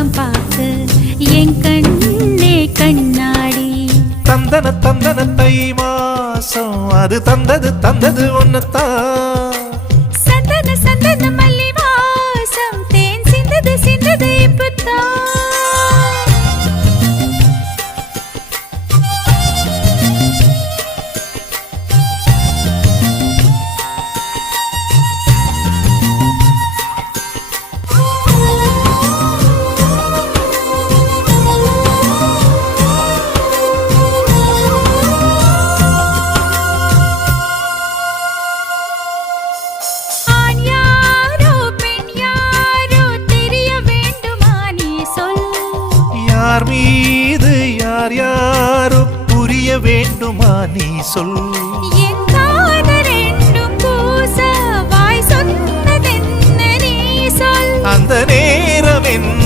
முகம் பார்த்து என் கண்ணே கண்ணாடி. தந்தன தந்தன தை மாசம் அது தந்தது ஒன்னத்தான். சந்தன சந்தன மல்லி வாசம் தேன் சிந்தது இப்பத்தான். யார் மீது யார் யாரோ புரிய வேண்டுமா நீ சொல்.